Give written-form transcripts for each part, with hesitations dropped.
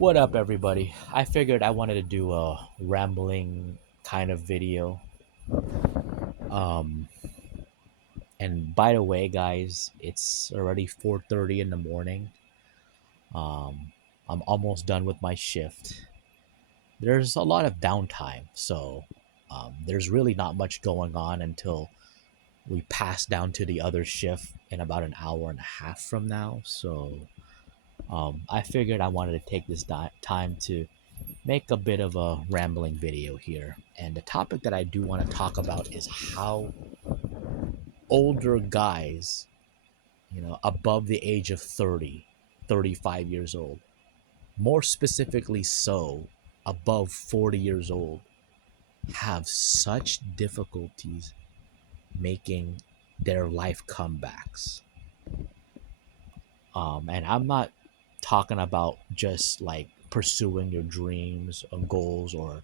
What up, everybody? I figured I wanted to do a rambling kind of video. Um, and by the way, guys, it's already 4:30 in the morning. Um, I'm almost done with my shift. There's a lot of downtime, so there's really not much going on until we pass down to the other shift in about an hour and a half from now. So I figured I wanted to take this time to make a bit of a rambling video here. And the topic that I do want to talk about is how older guys, above the age of 30, 35 years old, more specifically so, above 40 years old, have such difficulties making their life comebacks. And I'm not talking about just like pursuing your dreams or goals or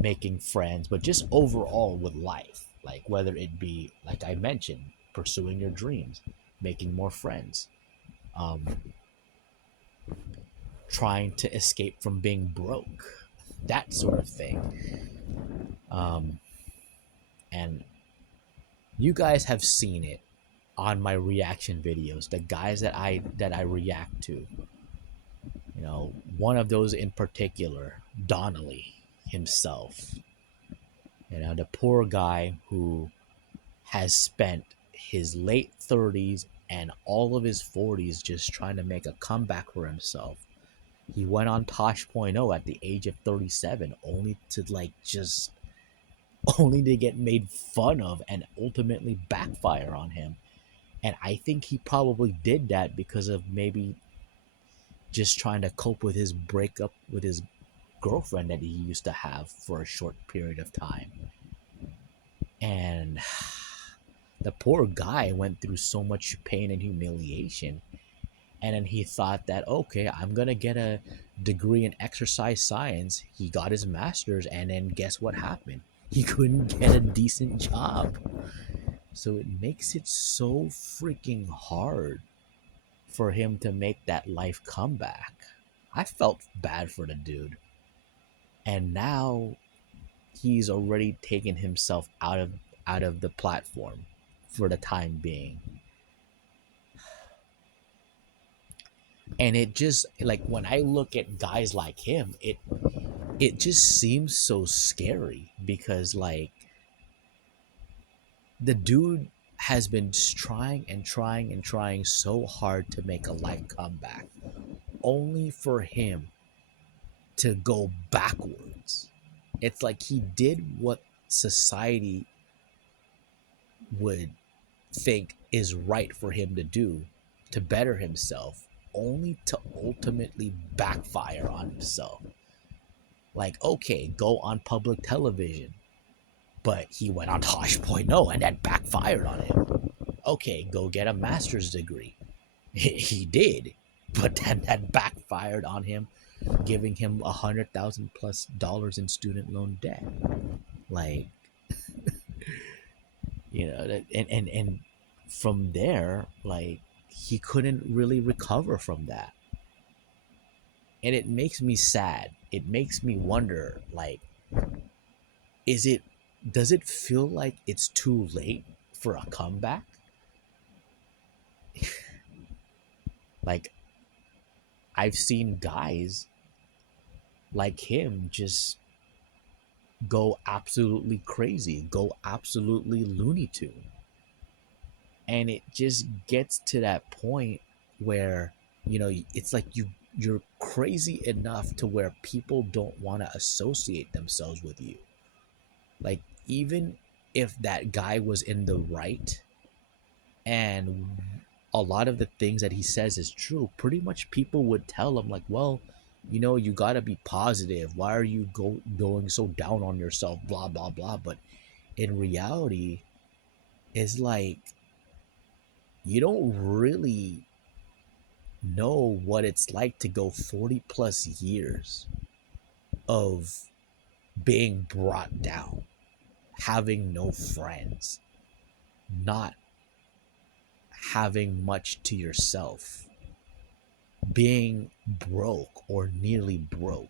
making friends, but just overall with life. Like whether it be, like I mentioned, pursuing your dreams, making more friends, um, trying to escape from being broke, that sort of thing. Um, and you guys have seen it on my reaction videos. The guys that I react to, one of those in particular, Donnelly himself. The poor guy who has spent his late 30s and all of his 40s just trying to make a comeback for himself. He went on Tosh Point oh at the age of 37 only to only to get made fun of and ultimately backfire on him. And I think he probably did that because of maybe just trying to cope with his breakup with his girlfriend that he used to have for a short period of time. And the poor guy went through so much pain and humiliation. And then he thought that, okay, I'm going to get a degree in exercise science. He got his master's, and then guess what happened? He couldn't get a decent job. So it makes it so freaking hard for him to make that life comeback. I felt bad for the dude. And now he's already taken himself out of the platform for the time being. And it just, like, when I look at guys like him, it just seems so scary because, like, the dude has been trying and trying and trying so hard to make a life comeback, only for him to go backwards. It's like he did what society would think is right for him to do to better himself, only to ultimately backfire on himself. Like, okay, go on public television, but he went on Tosh Point oh and that backfired on him. Okay, go get a master's degree. He did, but then that backfired on him, giving him $100,000+ in student loan debt. Like, and from there, like, he couldn't really recover from that. And it makes me sad. It makes me wonder, like, is it does it feel like it's too late for a comeback? Like, I've seen guys like him just go absolutely crazy, go absolutely Looney Tune. And it just gets to that point where, it's like you're crazy enough to where people don't want to associate themselves with you. Like, even if that guy was in the right and a lot of the things that he says is true, pretty much people would tell him, like, well, you got to be positive. Why are you going so down on yourself, blah blah blah. But in reality, it's like, you don't really know what it's like to go 40 plus years of being brought down, having no friends, not having much to yourself, being broke or nearly broke,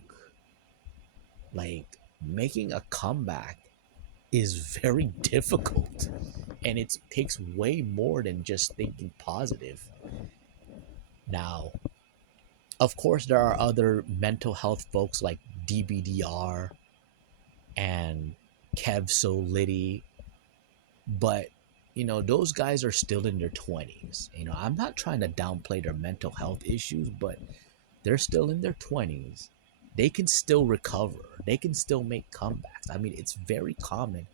like making a comeback is very difficult, and it takes way more than just thinking positive. Now, of course, there are other mental health folks like DBDR and Kev Solidity, but those guys are still in their 20s. I'm not trying to downplay their mental health issues, but they're still in their 20s. They can still recover. They can still make comebacks. I mean, it's very common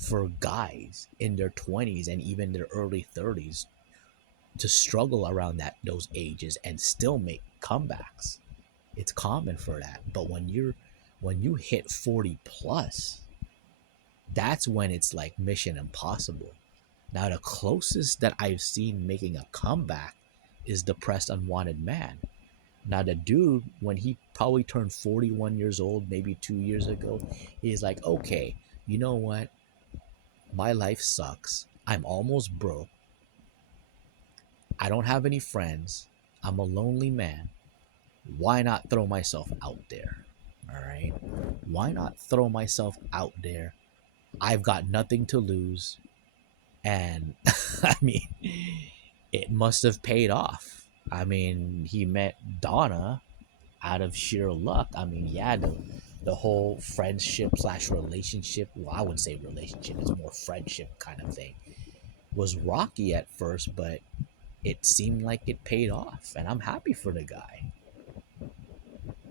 for guys in their 20s and even their early 30s to struggle around those ages and still make comebacks. It's common for that. But when you hit 40 plus, that's when it's like mission impossible. Now the closest that I've seen making a comeback is Depressed Unwanted Man. Now the dude, when he probably turned 41 years old, maybe 2 years ago, he's like, okay, you know what? My life sucks. I'm almost broke. I don't have any friends. I'm a lonely man. Why not throw myself out there? All right. Why not throw myself out there? I've got nothing to lose. And I mean, it must have paid off. I mean, he met Donna out of sheer luck. I mean, yeah, the whole friendship slash relationship, well, I wouldn't say relationship, it's more friendship kind of thing, was rocky at first, but it seemed like it paid off. And I'm happy for the guy.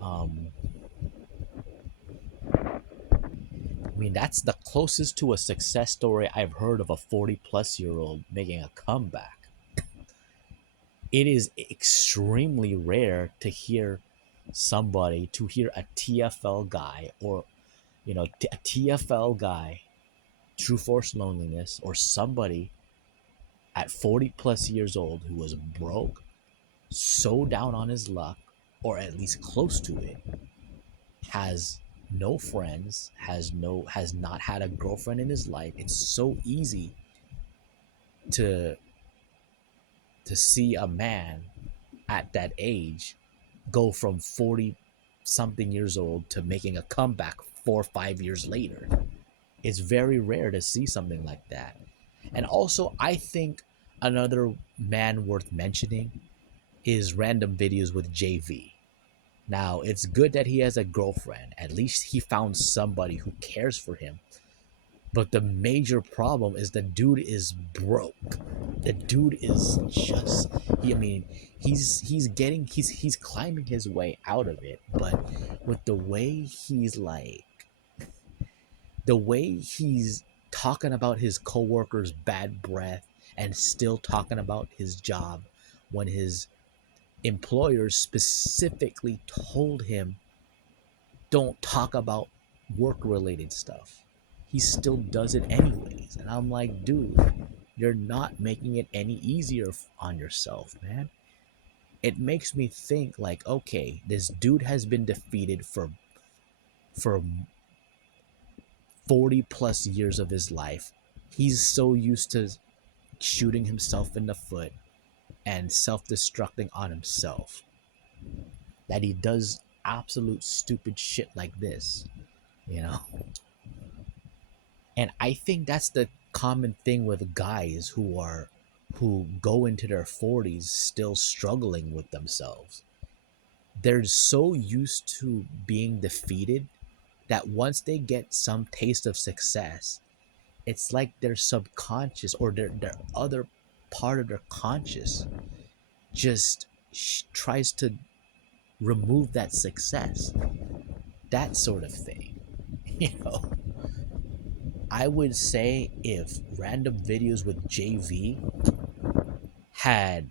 Um, I mean, that's the closest to a success story I've heard of a 40-plus-year-old making a comeback. It is extremely rare to hear a TFL guy, or a TFL guy, True Force Loneliness, or somebody at 40 plus years old who was broke, so down on his luck, or at least close to it, has no friends, has not had a girlfriend in his life. It's so easy to see a man at that age go from 40 something years old to making a comeback 4 or 5 years later. It's very rare to see something like that. And also, I think another man worth mentioning is Random Videos with JV. Now, it's good that he has a girlfriend. At least he found somebody who cares for him. But the major problem is the dude is broke. The dude is just, I mean, he's climbing his way out of it, but with the way he's talking about his coworkers' bad breath and still talking about his job when his employers specifically told him don't talk about work related stuff. He still does it anyways. And I'm like, dude, you're not making it any easier on yourself, man. It makes me think like, okay, this dude has been defeated for 40 plus years of his life. He's so used to shooting himself in the foot and self-destructing on himself that he does absolute stupid shit like this, you know? And I think that's the common thing with guys who go into their 40s still struggling with themselves. They're so used to being defeated that once they get some taste of success, it's like their subconscious or their other part of their conscious just tries to remove that success, that sort of thing. you know I would say if Random Videos with JV had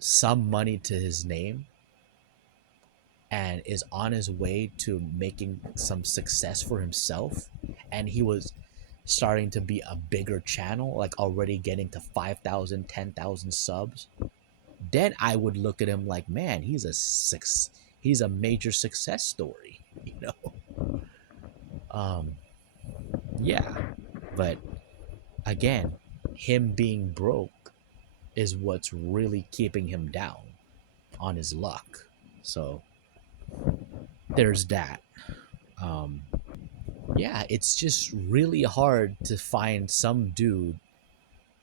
some money to his name and is on his way to making some success for himself, and he was starting to be a bigger channel, like already getting to 5,000, 10,000 subs, then I would look at him like, man, he's a major success story, um yeah. But again, him being broke is what's really keeping him down on his luck. So there's that. Um, yeah, it's just really hard to find some dude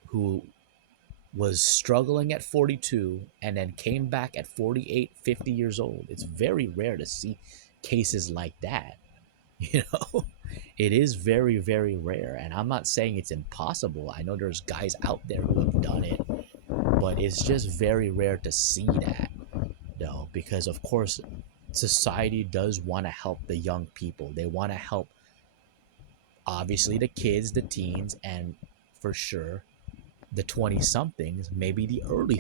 who was struggling at 42 and then came back at 48, 50 years old. It's very rare to see cases like that. You know, it is very, very rare. And I'm not saying it's impossible. I know there's guys out there who have done it, but it's just very rare to see that, though, because of course, society does want to help the young people. They want to help, obviously, the kids, the teens, and for sure, the 20 somethings, maybe the early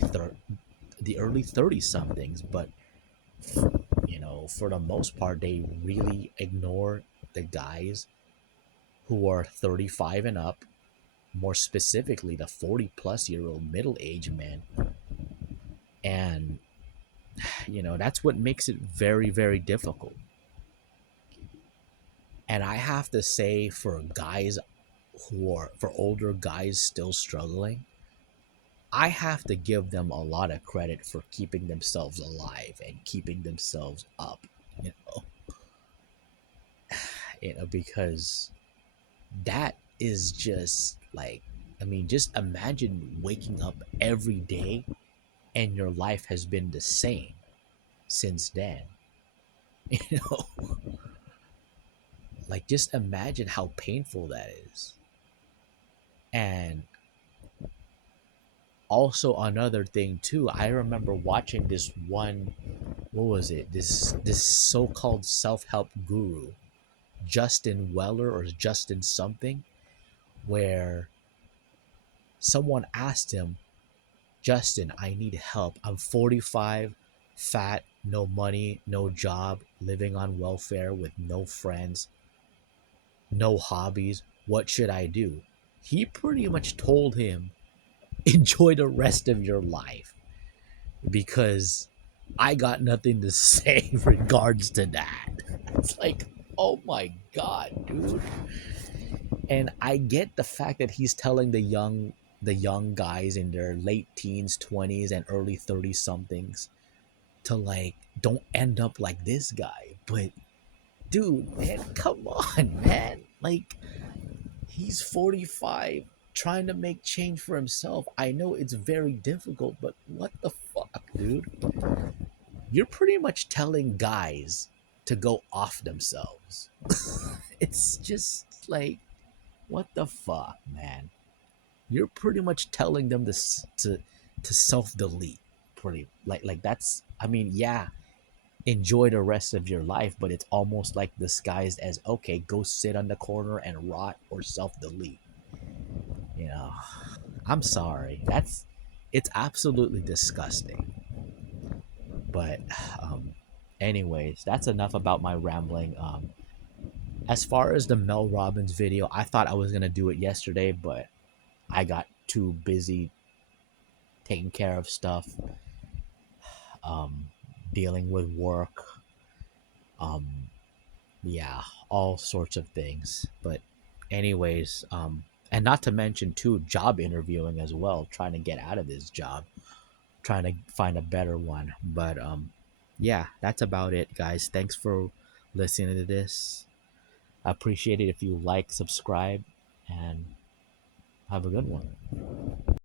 30 somethings, but for the most part they really ignore the guys who are 35 and up, more specifically the 40 plus year old middle aged men. And that's what makes it very, very difficult. And I have to say, for older guys still struggling, I have to give them a lot of credit for keeping themselves alive and keeping themselves up, you know, because that is just like, I mean, just imagine waking up every day and your life has been the same since then. You know, like just imagine how painful that is. And also another thing too, I remember watching this one, what was it? This so-called self-help guru, Justin Weller or Justin something, where someone asked him, Justin, I need help. I'm 45, fat, no money, no job, living on welfare with no friends, no hobbies. What should I do? He pretty much told him, enjoy the rest of your life, because I got nothing to say in regards to that. It's like, oh my God, dude. And I get the fact that he's telling the young guys in their late teens, 20s and early 30 somethings to like don't end up like this guy. But dude, man, come on, man. Like, he's 45 trying to make change for himself. I know it's very difficult, but what the fuck, dude? You're pretty much telling guys to go off themselves. It's just like, what the fuck, man? You're pretty much telling them to self delete. Pretty like that's. I mean, yeah, enjoy the rest of your life, but it's almost like disguised as, okay, go sit on the corner and rot or self delete. You know, I'm sorry. It's absolutely disgusting. But anyways, that's enough about my rambling. As far as the Mel Robbins video, I thought I was gonna do it yesterday, but I got too busy taking care of stuff, um, dealing with work, um, yeah, all sorts of things. But anyways, and not to mention too, job interviewing as well, trying to get out of this job, trying to find a better one. But yeah, that's about it, guys. Thanks for listening to this. I appreciate it if you like, subscribe, and have a good one.